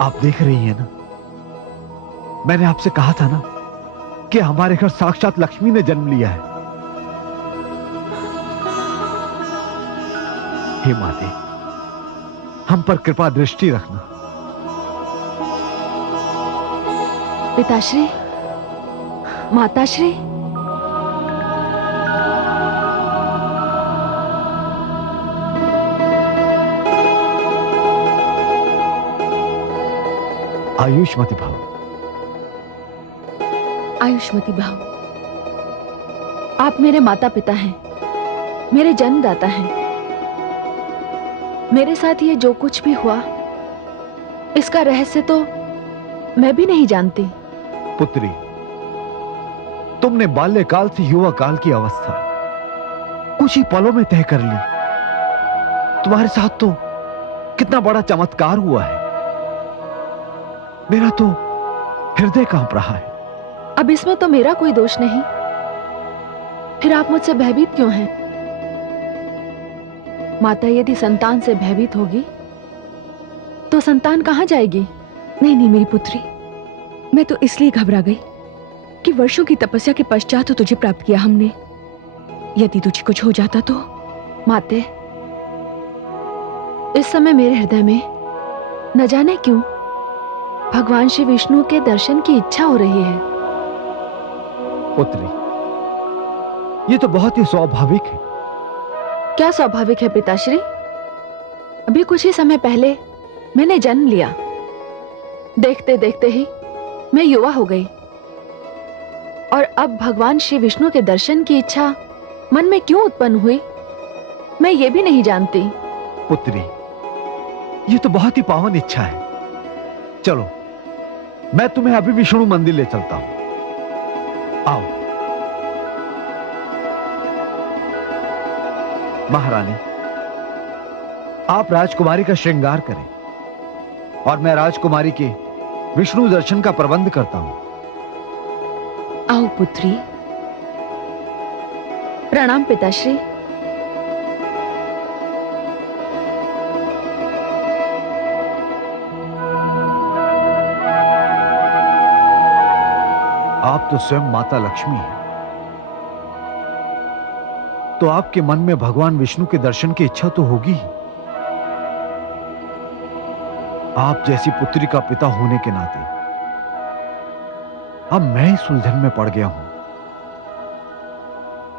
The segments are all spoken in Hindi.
आप देख रही हैं ना, मैंने आपसे कहा था ना कि हमारे घर साक्षात लक्ष्मी ने जन्म लिया है। हे माते, हम पर कृपा दृष्टि रखना। पिताश्री, माताश्री, आयुष्मती भाव। आयुष्मती भाव। आप मेरे माता पिता हैं, मेरे जन्मदाता हैं। मेरे साथ ये जो कुछ भी हुआ, इसका रहस्य तो मैं भी नहीं जानती। पुत्री, तुमने बाल्यकाल से युवा काल की अवस्था कुछ ही पलों में तय कर ली। तुम्हारे साथ तो कितना बड़ा चमत्कार हुआ है। मेरा तो हृदय कांप रहा है। अब इसमें तो मेरा कोई दोष नहीं, फिर आप मुझसे भयभीत क्यों हैं? माता यदि संतान से भयभीत होगी तो संतान कहां जाएगी? नहीं नहीं मेरी पुत्री, मैं तो इसलिए घबरा गई कि वर्षों की तपस्या के पश्चात तो तुझे प्राप्त किया हमने। यदि तुझे कुछ हो जाता तो। माते, इस समय मेरे हृदय में न जाने क्यों भगवान श्री विष्णु के दर्शन की इच्छा हो रही है। पुत्री, ये तो बहुत ही स्वाभाविक है। क्या स्वाभाविक है पिताश्री? अभी कुछ ही समय पहले मैंने जन्म लिया, देखते देखते ही मैं युवा हो गई, और अब भगवान श्री विष्णु के दर्शन की इच्छा मन में क्यों उत्पन्न हुई, मैं ये भी नहीं जानती। पुत्री, ये तो बहुत ही पावन इच्छा है। चलो, मैं तुम्हें अभी विष्णु मंदिर ले चलता हूं। आओ। महारानी, आप राजकुमारी का श्रृंगार करें और मैं राजकुमारी के विष्णु दर्शन का प्रबंध करता हूं। आओ पुत्री। प्रणाम पिताश्री। आप तो स्वयं माता लक्ष्मी हैं, तो आपके मन में भगवान विष्णु के दर्शन की इच्छा तो होगी ही। आप जैसी पुत्री का पिता होने के नाते अब मैं इस उलझन में पड़ गया हूं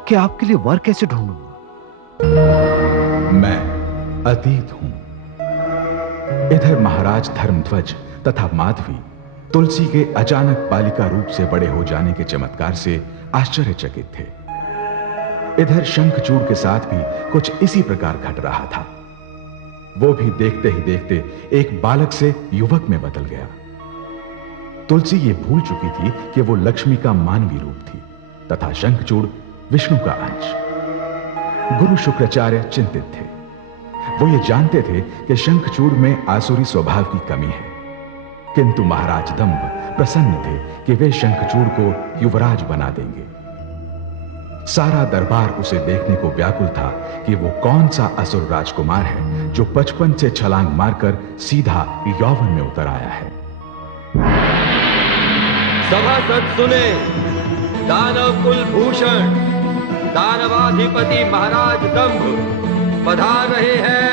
कि आपके लिए वर कैसे ढूंढूंगा। मैं अतीत हूं। इधर महाराज धर्मध्वज तथा माधवी तुलसी के अचानक बालिका रूप से बड़े हो जाने के चमत्कार से आश्चर्यचकित थे। इधर शंखचूड़ के साथ भी कुछ इसी प्रकार घट रहा था। वो भी देखते ही देखते एक बालक से युवक में बदल गया। तुलसी ये भूल चुकी थी कि वो लक्ष्मी का मानवी रूप थी तथा शंखचूड़ विष्णु का अंश। गुरु शुक्राचार्य चिंतित थे। वो ये जानते थे कि शंखचूड़ में आसुरी स्वभाव की कमी है, किंतु महाराज दंभ प्रसन्न थे कि वे शंखचूड़ को युवराज बना देंगे। सारा दरबार उसे देखने को व्याकुल था कि वो कौन सा असुर राजकुमार है जो बचपन से छलांग मारकर सीधा यौवन में उतर आया है। सभासद सुने, दानव कुल भूषण दानवाधिपति महाराज दंभ पधार रहे हैं।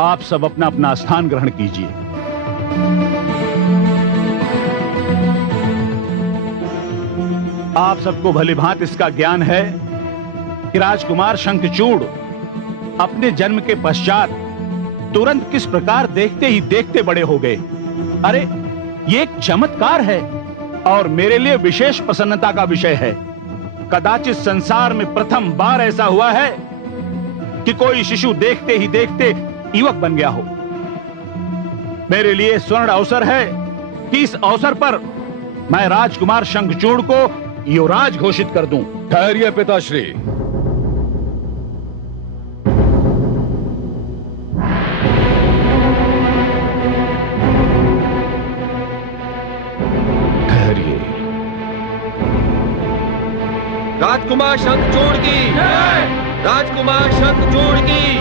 आप सब अपना अपना स्थान ग्रहण कीजिए। आप सबको भलीभांति इसका ज्ञान है कि राजकुमार शंखचूड़ अपने जन्म के पश्चात तुरंत किस प्रकार देखते ही देखते बड़े हो गए। अरे, ये एक चमत्कार है और मेरे लिए विशेष प्रसन्नता का विषय है। कदाचित संसार में प्रथम बार ऐसा हुआ है कि कोई शिशु देखते ही देखते युवक बन गया हो। मेरे लिए स्वर्ण अवसर है कि इस अवसर पर मैं राजकुमार शंखचूड़ को युवराज घोषित कर दूं। ठहरिए पिताश्री। ठहरिए। राजकुमार शंखचूड़ की राजकुमार शंखचूड़ की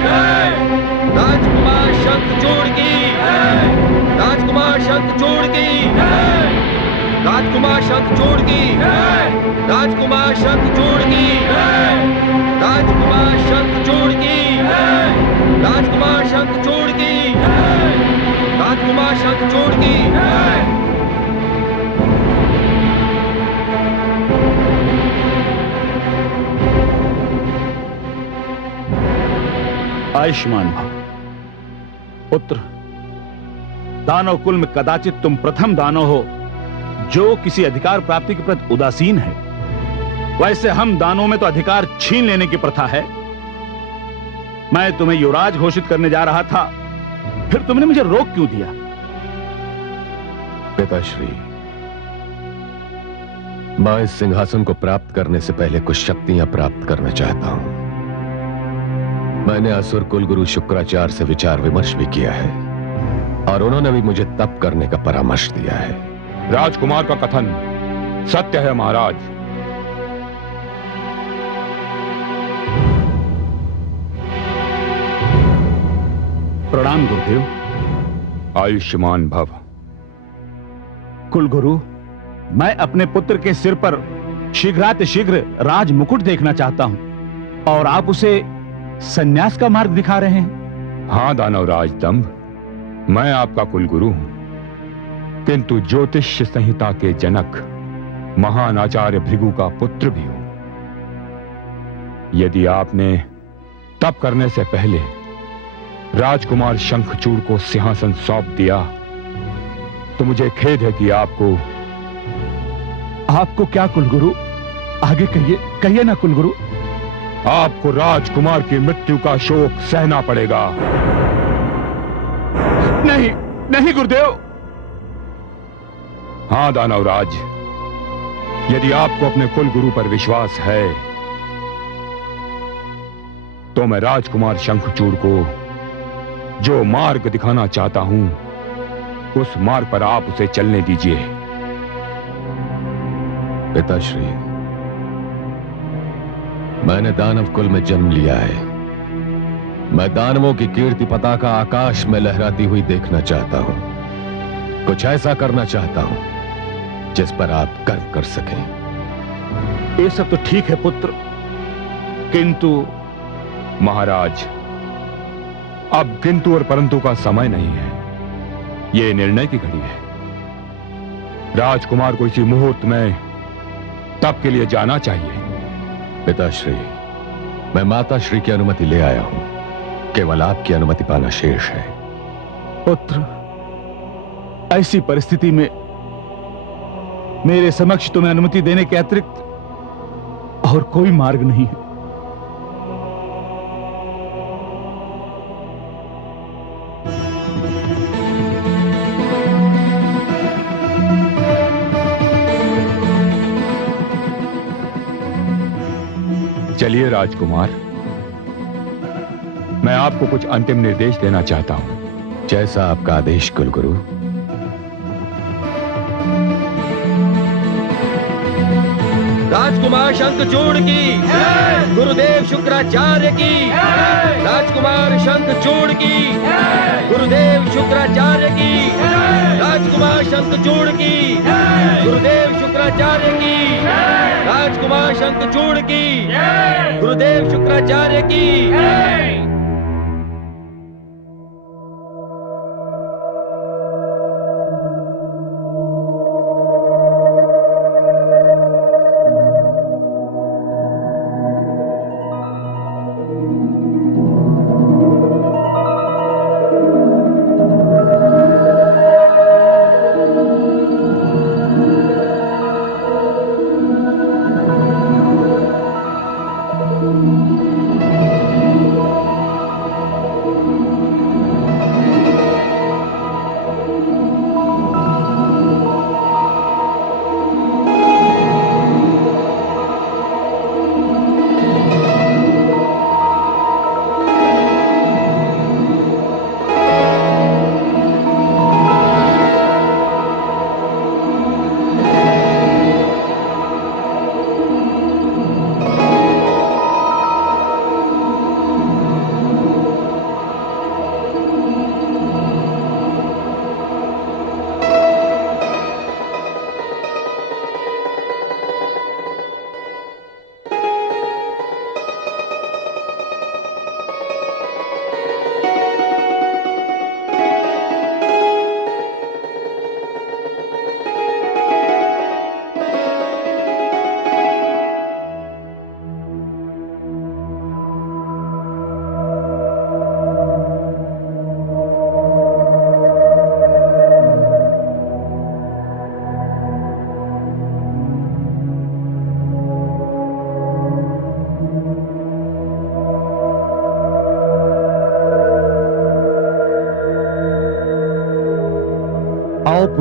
राजकुमार शंखचूड़ की राजकुमार शंखचूड़ की राजकुमार शंखचूड़ की राजकुमार शंखचूड़ की राजकुमार शंखचूड़ की राजकुमार शंखचूड़ की राजकुमार शंखचूड़ की आयुष्मान भव। पुत्र, दानव कुल में कदाचित तुम प्रथम दानव हो जो किसी अधिकार प्राप्ति के प्रति उदासीन है। वैसे हम दानवों में तो अधिकार छीन लेने की प्रथा है। मैं तुम्हें युवराज घोषित करने जा रहा था, फिर तुमने मुझे रोक क्यों दिया? पिताश्री, मैं इस सिंहासन को प्राप्त करने से पहले कुछ शक्तियां प्राप्त करना चाहता हूं। मैंने असुर कुलगुरु शुक्राचार्य से विचार विमर्श भी किया है और उन्होंने भी मुझे तप करने का परामर्श दिया है। राजकुमार का कथन सत्य है महाराज। प्रणाम गुरुदेव। आयुष्मान भव। कुलगुरु, मैं अपने पुत्र के सिर पर शीघ्रातिशीघ्र राज मुकुट देखना चाहता हूं और आप उसे संन्यास का मार्ग दिखा रहे हैं। हां दानवराज दंभ, मैं आपका कुलगुरु हूं, किंतु ज्योतिष संहिता के जनक महान आचार्य भृगु का पुत्र भी हूं। यदि आपने तप करने से पहले राजकुमार शंखचूड़ को सिंहासन सौंप दिया तो मुझे खेद है कि आपको क्या कुलगुरु? आगे कहिए ना कुलगुरु। आपको राजकुमार की मृत्यु का शोक सहना पड़ेगा। नहीं गुरुदेव। हां दानवराज, यदि आपको अपने कुलगुरु पर विश्वास है तो मैं राजकुमार शंखचूड़ को जो मार्ग दिखाना चाहता हूं उस मार्ग पर आप उसे चलने दीजिए। पिताश्री, मैंने दानव कुल में जन्म लिया है। मैं दानवों की कीर्ति पताका आकाश में लहराती हुई देखना चाहता हूं। कुछ ऐसा करना चाहता हूं जिस पर आप गर्व कर सकें। ये सब तो ठीक है पुत्र, किंतु महाराज, अब किंतु और परंतु का समय नहीं है। यह निर्णय की घड़ी है। राजकुमार को इसी मुहूर्त में तप के लिए जाना चाहिए। पिताश्री, मैं माताश्री की अनुमति ले आया हूं। केवल आपकी अनुमति पाना शेष है। पुत्र, ऐसी परिस्थिति में मेरे समक्ष तुम्हें अनुमति देने के अतिरिक्त और कोई मार्ग नहीं है। चलिए राजकुमार, मैं आपको कुछ अंतिम निर्देश देना चाहता हूं। जैसा आपका आदेश कुलगुरु। राजकुमार शंखचूड़ की गुरुदेव शुक्राचार्य की राजकुमार शंखचूड़ की गुरुदेव शुक्राचार्य की राजकुमार शंखचूड़ की गुरुदेव शुक्राचार्य की राजकुमार शंखचूड़ की गुरुदेव शुक्राचार्य की।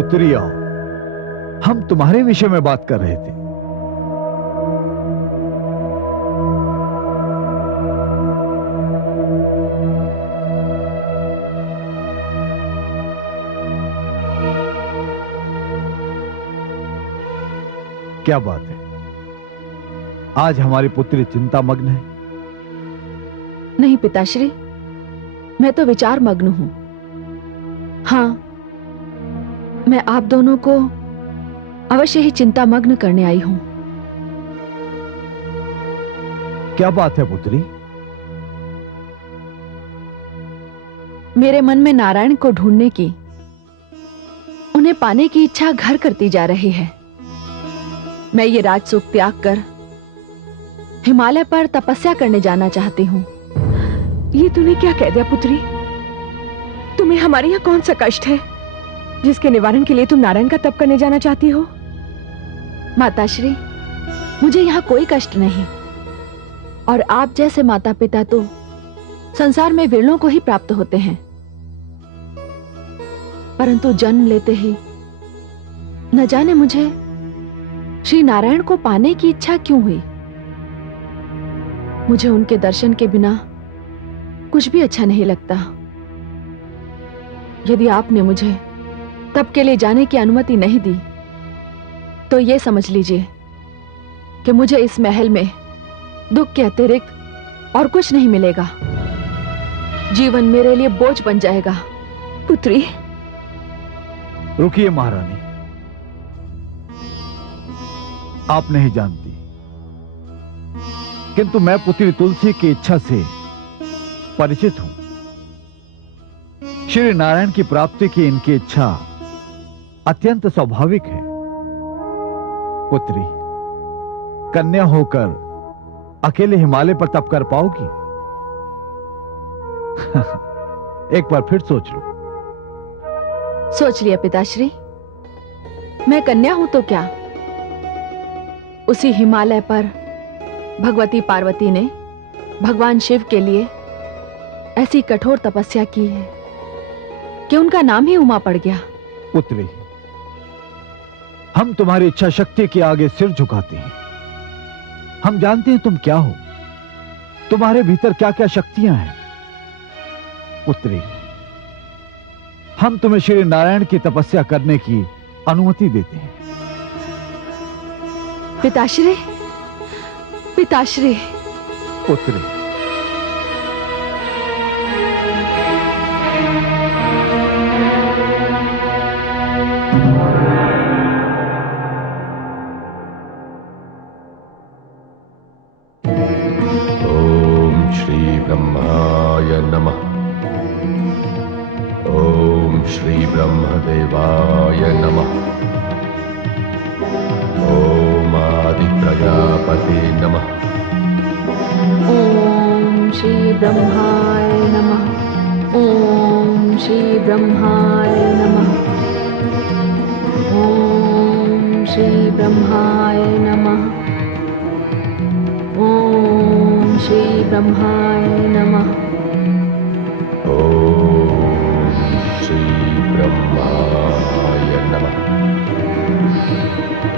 पुत्री आओ, हम तुम्हारे विषय में बात कर रहे थे। क्या बात है, आज हमारी पुत्री चिंतामग्न है? नहीं पिताश्री, मैं तो विचार मग्न हूं। हाँ, मैं आप दोनों को अवश्य ही चिंतामग्न करने आई हूं। क्या बात है पुत्री? मेरे मन में नारायण को ढूंढने की, उन्हें पाने की इच्छा घर करती जा रही है। मैं ये राजसुख त्याग कर हिमालय पर तपस्या करने जाना चाहती हूँ। ये तूने क्या कह दिया पुत्री? तुम्हें हमारे यहाँ कौन सा कष्ट है जिसके निवारण के लिए तुम नारायण का तप करने जाना चाहती हो? माताश्री, मुझे यहाँ कोई कष्ट नहीं, और आप जैसे माता पिता तो संसार में विरलों को ही प्राप्त होते हैं, परंतु जन्म लेते ही न जाने मुझे श्री नारायण को पाने की इच्छा क्यों हुई। मुझे उनके दर्शन के बिना कुछ भी अच्छा नहीं लगता। यदि आपने मुझे तप के लिए जाने की अनुमति नहीं दी तो ये समझ लीजिए कि मुझे इस महल में दुख के अतिरिक्त और कुछ नहीं मिलेगा। जीवन मेरे लिए बोझ बन जाएगा। पुत्री, रुकिए महारानी, आप नहीं जानती, किंतु मैं पुत्री तुलसी की इच्छा से परिचित हूं। श्री नारायण की प्राप्ति की इनकी इच्छा अत्यंत स्वाभाविक है। पुत्री, कन्या होकर अकेले हिमालय पर तप कर पाओगी? एक बार फिर सोच लो। सोच लिया पिताश्री। मैं कन्या हूं तो क्या, उसी हिमालय पर भगवती पार्वती ने भगवान शिव के लिए ऐसी कठोर तपस्या की है कि उनका नाम ही उमा पड़ गया। पुत्री, हम तुम्हारी इच्छा शक्ति के आगे सिर झुकाते हैं। हम जानते हैं तुम क्या हो, तुम्हारे भीतर क्या क्या शक्तियां हैं। पुत्री, हम तुम्हें श्री नारायण की तपस्या करने की अनुमति देते हैं। पिताश्री, पिताश्री। पुत्री, ओम श्री ब्रह्माय नमः। ओम श्री ब्रह्मदेवाय नमः। ओम आदि प्रजापते नमः। ओम श्री ब्रह्माय नमः। ओम श्री ब्रह्माय नमः। ओम श्री ब्रह्माय नमः। ओम श्री ब्रह्माय नमः। ओम श्री ब्रह्माय नमः।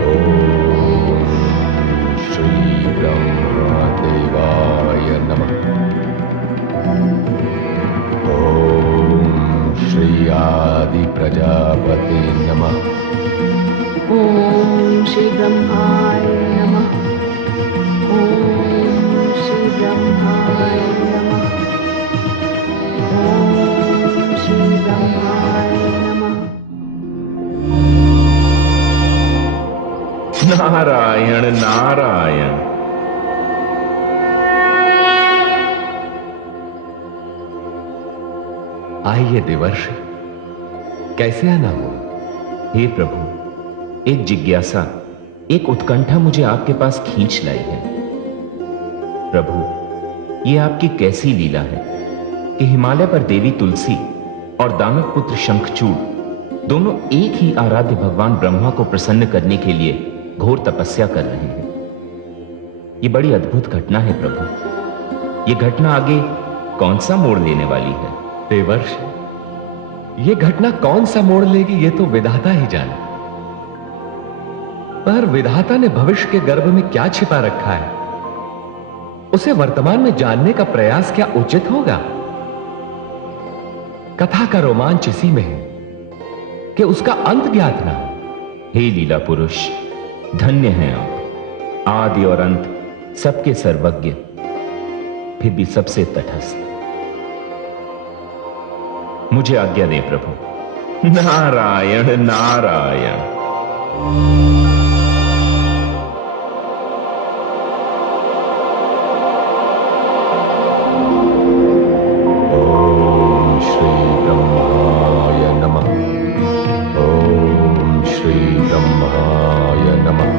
ओम श्री ब्रह्मदेवाय नमः। ओम श्री आदि प्रजापते नमः। ओम श्री ब्रह्माय नमः। ओम श्री ब्रह्माय नमः। ओम श्री ब्रह्माय नमः। नारायण नारायण। आइए देवर्षि, कैसे आना हो? हे प्रभु, एक जिज्ञासा, एक उत्कंठा मुझे आपके पास खींच लाई है। प्रभु, ये आपकी कैसी लीला है कि हिमालय पर देवी तुलसी और दानव पुत्र शंखचूड़ दोनों एक ही आराध्य भगवान ब्रह्मा को प्रसन्न करने के लिए घोर तपस्या कर रहे हैं। ये बड़ी अद्भुत घटना है प्रभु। ये घटना आगे कौन सा मोड़ लेने वाली है? देवर्षि, ये घटना कौन सा मोड़ लेगी ये तो विधाता ही जाने। पर विधाता ने भविष्य के गर्भ में क्या छिपा रखा है, उसे वर्तमान में जानने का प्रयास क्या उचित होगा? कथा का रोमांच इसी में है कि उसका अंत ज्ञात ना हो। हे लीला पुरुष, धन्य हैं आप, आदि और अंत सबके सर्वज्ञ, फिर भी सबसे तटस्थ। मुझे आज्ञा दे प्रभु। नारायण नारायण। ओम श्री ब्रह्माय नमः। ओम श्री ब्रह्माय नमः।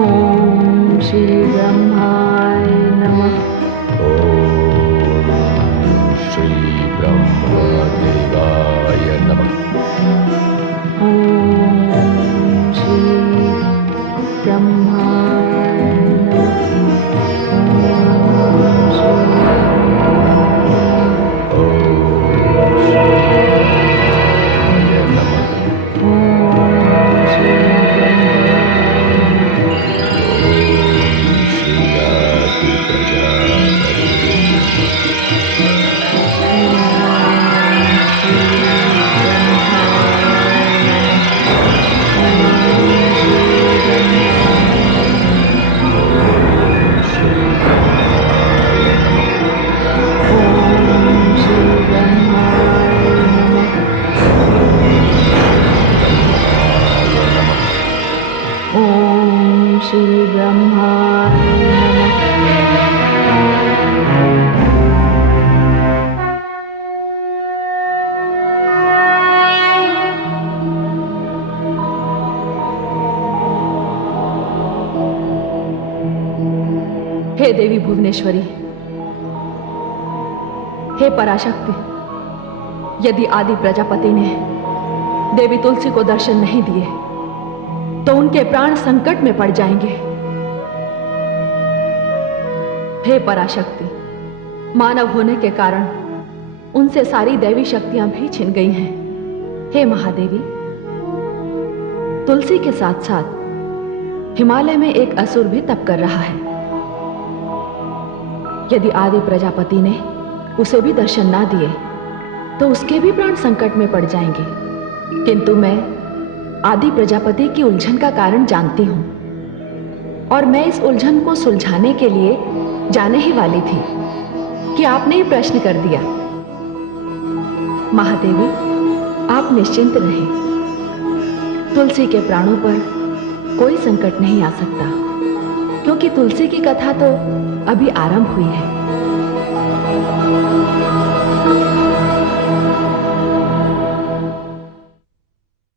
ओम श्री ब्रह्माय नमः। ओम श्री ब्रह्मदेवाय नमः। ओम श्री ब्रह्माय हे देवी भुवनेश्वरी, हे पराशक्ति, यदि आदि प्रजापति ने देवी तुलसी को दर्शन नहीं दिए तो उनके प्राण संकट में पड़ जाएंगे। हे पराशक्ति, मानव होने के कारण उनसे सारी दैवी शक्तियां भी छिन गई हैं। हे महादेवी, तुलसी के साथ साथ हिमालय में एक असुर भी तप कर रहा है। यदि आदि प्रजापति ने उसे भी दर्शन ना दिए तो उसके भी प्राण संकट में पड़ जाएंगे। किंतु मैं आदि प्रजापति की उलझन का कारण जानती हूं और मैं इस उलझन को सुलझाने के लिए जाने ही वाली थी कि आपने ही प्रश्न कर दिया। महादेवी, आप निश्चिंत रहें, तुलसी के प्राणों पर कोई संकट नहीं आ सकता, क्योंकि तुलसी की कथा तो अभी आरंभ हुई है।